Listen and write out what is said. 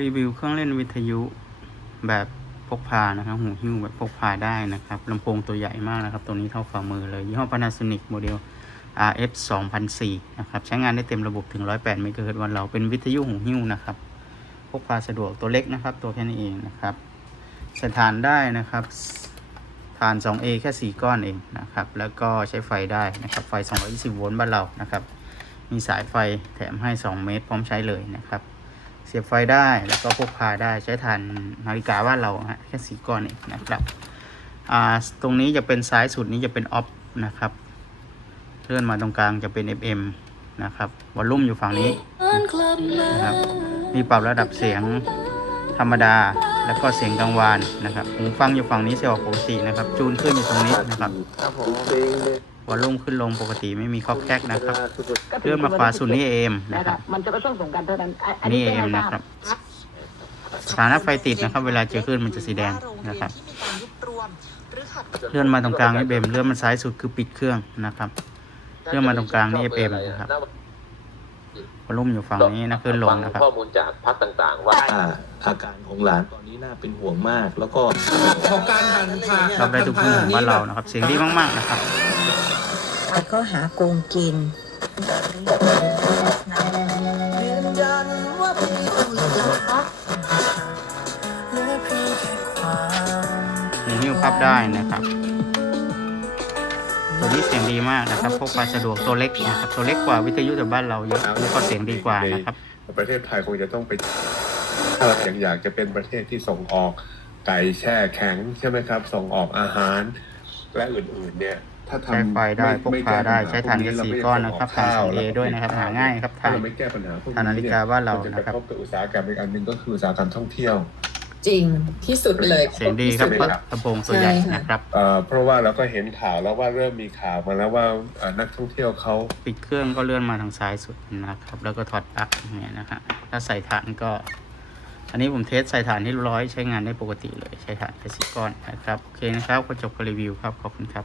รีวิวเครื่องเล่นวิทยุแบบพกพานะครับหูหิ้วแบบพกพาได้นะครับลำโพงตัวใหญ่มากนะครับ ตัวนี้เท่าฝ่ามือเลย ยี่ห้อ Panasonic โมเดล RF 2004นะครับ ใช้งานได้เต็มระบบถึง 108เมกะเฮิรตซ์วันเราเป็นวิทยุหูหิ้วนะครับ พกพาสะดวกตัวเล็กนะครับ ตัวแค่นี้เองนะครับใส่ฐานได้นะครับฐาน 2A แค่ 4 ก้อนเองนะครับ แล้วก็ใช้ไฟได้นะครับ ไฟ 220 โวลต์บ้านเรานะครับ มีสายไฟแถมให้ 2 เมตรพร้อมใช้เลยนะครับ เสียบไฟได้แล้วก็พกพาได้ใช้ฐานนาฬิกาบ้านเราฮะแค่สีก้อนเองนะครับอ่าตรงนี้จะเป็นซ้ายสุดนี้จะเป็นออฟนะครับ เลื่อนมาตรงกลางจะเป็น FM นะครับวอลลุ่มอยู่ฝั่งนี้นะครับมีปรับระดับเสียงธรรมดาแล้วก็เสียงกลางวานนะครับหูฟังอยู่ฝั่งนี้เสียงออกปกตินะครับ จูนขึ้นอยู่ตรงนี้นะครับ ครับผมเพลงเนี่ยวอลลุ่มขึ้นลงปกติไม่มีคอกแคกนะครับเลื่อนมาขวาสุดนี่ AM นะครับมันจะก็ช่วงสงกรารเท่านั้นอะอันี่แจ้ง AM ให้ทานะครับสถานะไฟติดนะครับ เวลาเจอคลื่นมันจะสีแดงนะครับเลื่อนมาตรงกลางนี่เบมเลื่อนมาซ้ายสุดคือปิดเครื่องนะครับเลื่อนมาตรงกลางนี่ FM นะครับวอลลุ่มอยู่ฝั่งนี้นะขึ้นลงนะครับข้อมูลจากพักต่างๆ ว่าอาการของหลานตอนนี้น่าเป็นห่วงมาก แล้วก็ของการผ่านผ่ารับได้ทุกที่ของบ้านเรานะครับ เสียงดีมากๆนะครับ ไปก็หาโกงกินยืนยันว่าพี่ต้องรักหูหิ้วพับได้นะครับ ตัวนี้เสียงดีมากนะครับพกพาสะดวกตัวเล็กนะครับ ตัวเล็กกว่าวิทยุแต่บ้านเราเยอะแล้วก็เสียงดีกว่านะครับ ประเทศไทยคงจะต้องไปถ้าเราอยากอยากจะเป็นประเทศที่ส่งออกไก่แช่แข็งใช่ไหมครับ ส่งออกอาหารและอื่นๆเนี่ย ถ้าทำใช้ไฟได้ม่พกม่พาแญได้หใช้ถ่านแค่พวสี่เรก้อนไม่นะครับส่งถ่านข้าว 2A ด้วยนะครับหาง่ายครับถ้าถ่านเราไม่แก้ปัญหาพวกถ่านนาฬิกาบ้านเราจะกนะระครับทบกับอุตสาหกรรมอีกอันหนึ่งก็คืออุตสาหกรรมท่องเที่ยว จริงที่สุดเลยเสียงดีครับใช่ไหมครับลำโพงตัวใหญ่ใช่ค่ะนะครับเอ่อเพราะว่าเราก็เห็นข่าวแล้วว่าเริ่มมีข่าวมาแล้วว่าเอ่อนักท่องเที่ยวเขาปิดเครื่องก็เลื่อนมาทางซ้ายสุดนะครับ แล้วก็ถอดปลั๊กอย่างเงี้ยนะฮะถ้าใส่ถ่านก็อันนี้ผมเทสใส่ถ่านที่ร้อยใช้งานได้ปกติเลยใช้ถ่านแค่สิบก้อนนะครับ โอเคนะครับก็จบการรีวิวครับ ขอบคุณครับ